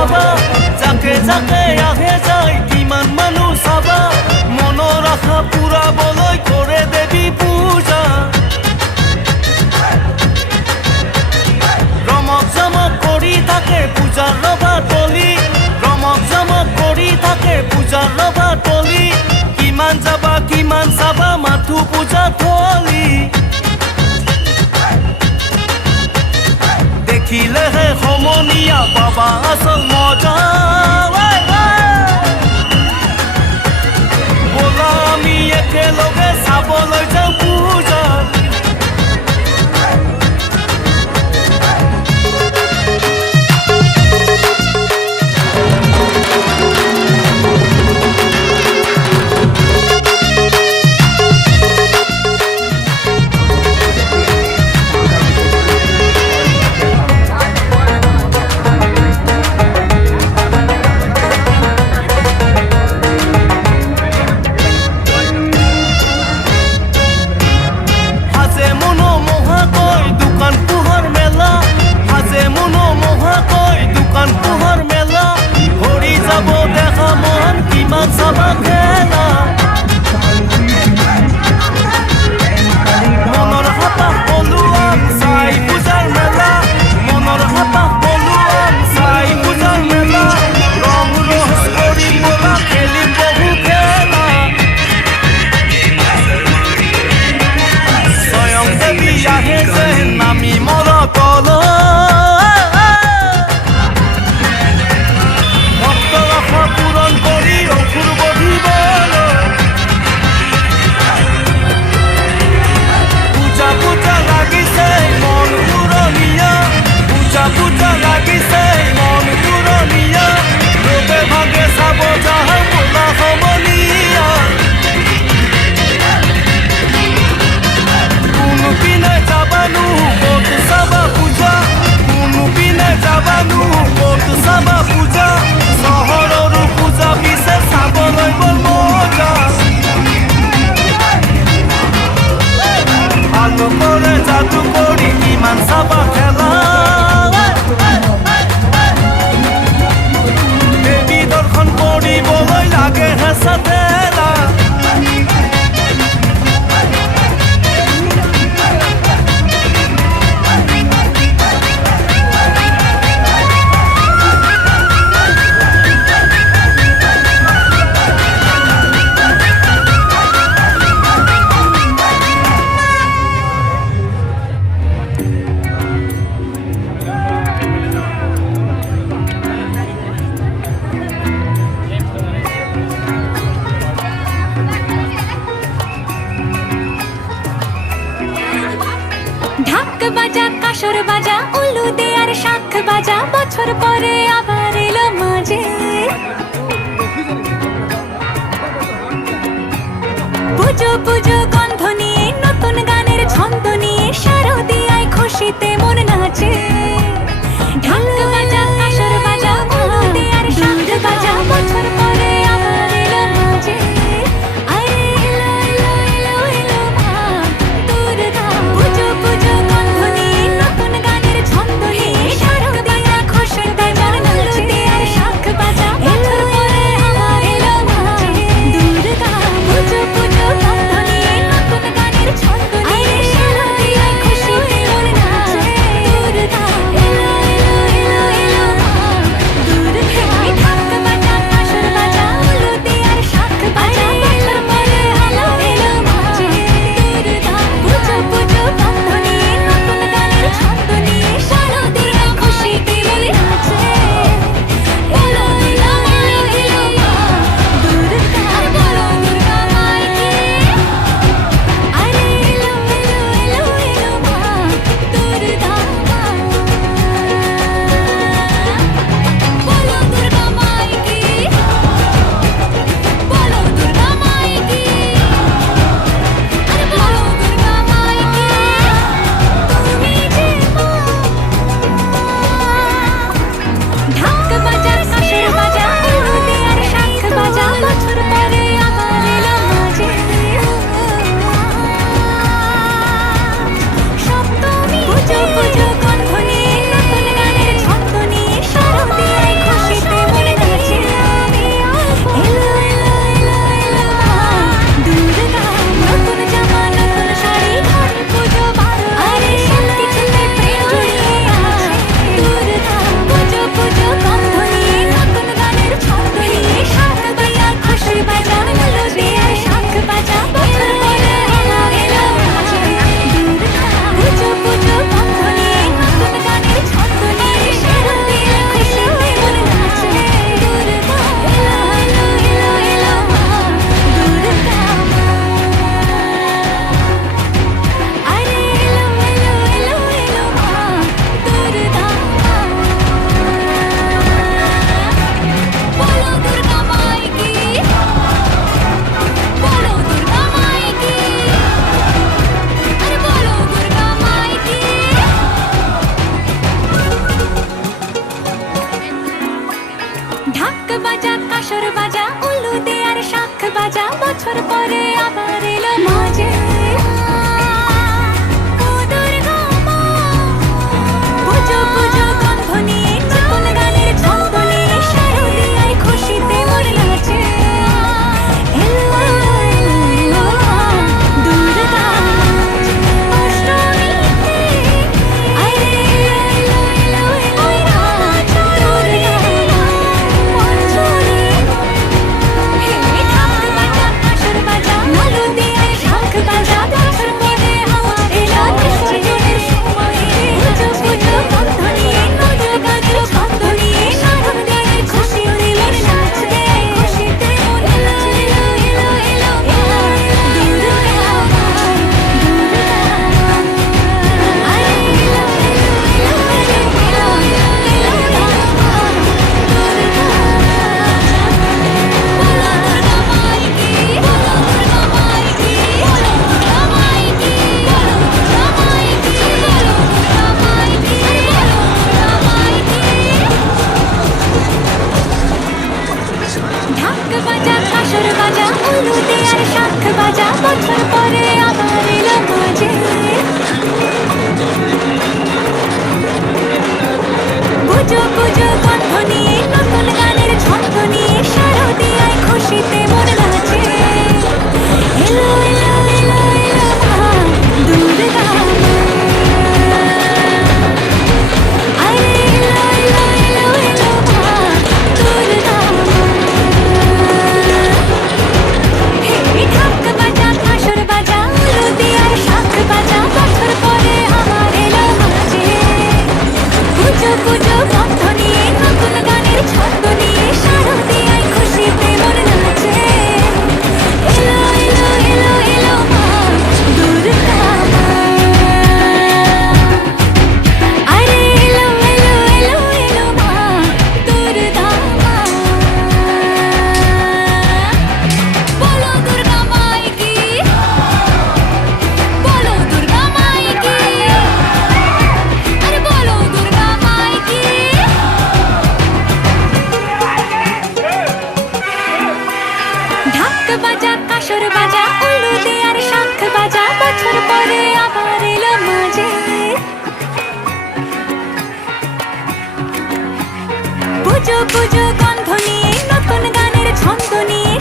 চাবা যাকে যাকে আহে যায় কিমান মানুহ চাবা মনৰ আশা পুৰাবলৈ কৰে দেৱী পূজা ৰমক জমক কৰি থাকে পূজাৰ ৰভা তলি ৰমক জমক কৰি থাকে পূজাৰ ৰভা তলি কিমান যাবা কিমান চাবা মাথো পূজা থলি দেখিলেহে সমনীয়া পাবা আচল মজা ব'লা আমি একেলগে চাবলৈ যাওঁ পূজা বাজা কাসর বাজা উলু দে আর শাখ বাজা বছর পরে আবার এলো মাঝে পুজো পুজো গন্ধ নিয়ে নতুন গানের ছন্দ নিয়ে শারদিয়ায় খুশিতে মন নাচে ঢাক বাজা কাসর বাজা উলু দে আর শাখ বাজা বছর পরে আবার এলো মাঝে আরে এলো এলো এলো এলো মা দুর্গা পুজো পুজো গন্ধ নিয়ে নতুন গানের ছন্দ নিয়ে শারদিয়ায় খুশিতে মন নাচে আর শাখ বাজা বছর পরে আবার এলো মাঝে দুর্গা পুজো পুজো গন্ধ নিয়ে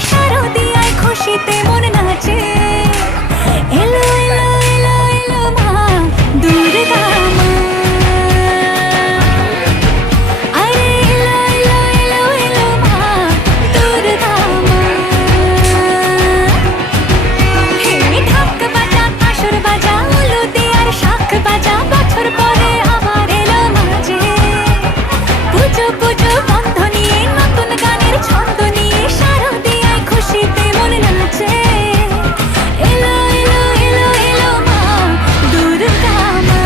শারদিয়ায় খুশিতে মন নাচে। এলো এলো এলো এলো মা দুর্গা মা, আরে এলো এলো এলো এলো মা দুর্গা মা। হে ঢাক বাজা কাসর বাজা উলুদে আর শাঁখ বাজা, বছর পরে আবার এলো মাঝে। পুজো পুজো বন্ধ নিয়ে নতুন গানের ছন্দ নিয়ে শারদিয়ায় খুশিতে মন নাচে। এলো এলো এলো এলো মা দুর্গা মা,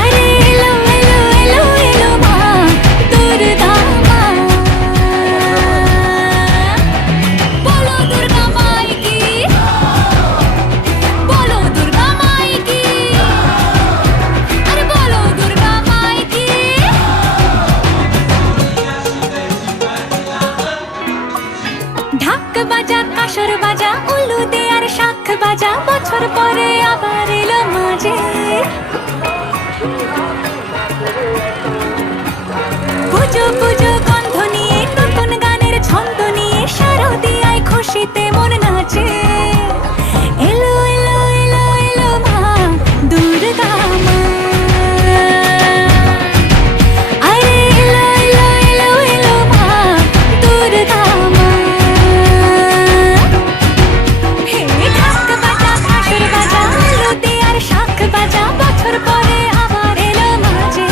আরে এলো এলো এলো এলো মা দুর্গা মা। বলো দুর্গা মাই কি, বলো দুর্গা মাই কি, আরে বলো দুর্গা মাই কি। ঢাক বাজা কাসর বাজা উলুদে আর শাঁখ বাজা, বছর পরে আবার এলো মাঝে। পুজো পুজো গন্ধ নিয়ে নতুন গানের ছন্দ নিয়ে শারদিয়ায় খুশিতে মন নাচে। এলো এলো এলো এলো মা দুর্গা মা, আরে এলো এলো এলো এলো মা দুর্গা মা। হে ঢাক বাজা কাসর বাজা উলুদে আর শাঁখ বাজা, বছর পরে আবার এলো মাঝে।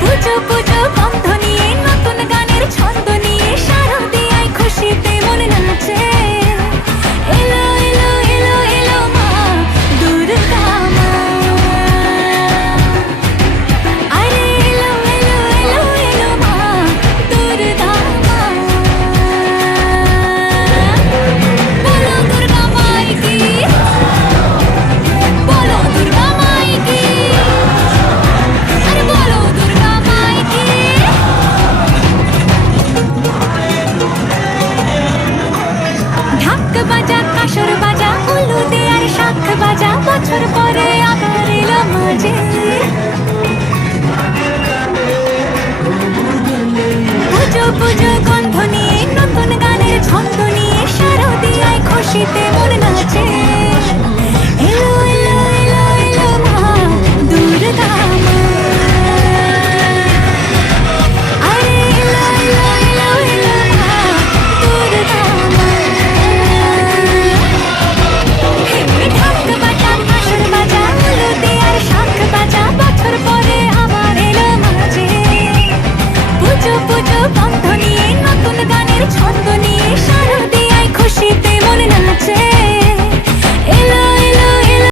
পুজো পুজো বন্ধ নিয়ে নতুন গানের ছন্দ নিয়ে শারদিয়ায় খুশিতে মন নাচে। এলো এলো এলো এলো মা দুর্গা মা, আরে এলো এলো এলো এলো মা দুর্গা মা। বলো দুর্গা মাই কি, বলো দুর্গা মাই কি, আরে বলো দুর্গা মাই কি। ঢাক বাজা কাসর বাজা উলুদে আর শাঁখ বাজা, বছর পরে আবার এলো মাঝে। পুজো পুজো গন্ধ নিয়ে নতুন গানের ছন্দ নিয়ে শারদিয়ায় খুশিতে মন নাচে। এলো এলো এলো এলো মা দুর্গা মা, আরে এলো এলো এলো এলো মা দুর্গা মা। হে ঢাক বাজা কাসর বাজা উলুদে আর শাঁখ বাজা, বছর পরে আবার এলো মাঝে। পুজো পুজো বন্ধ নিয়ে নতুন গানের ছন্দ নিয়ে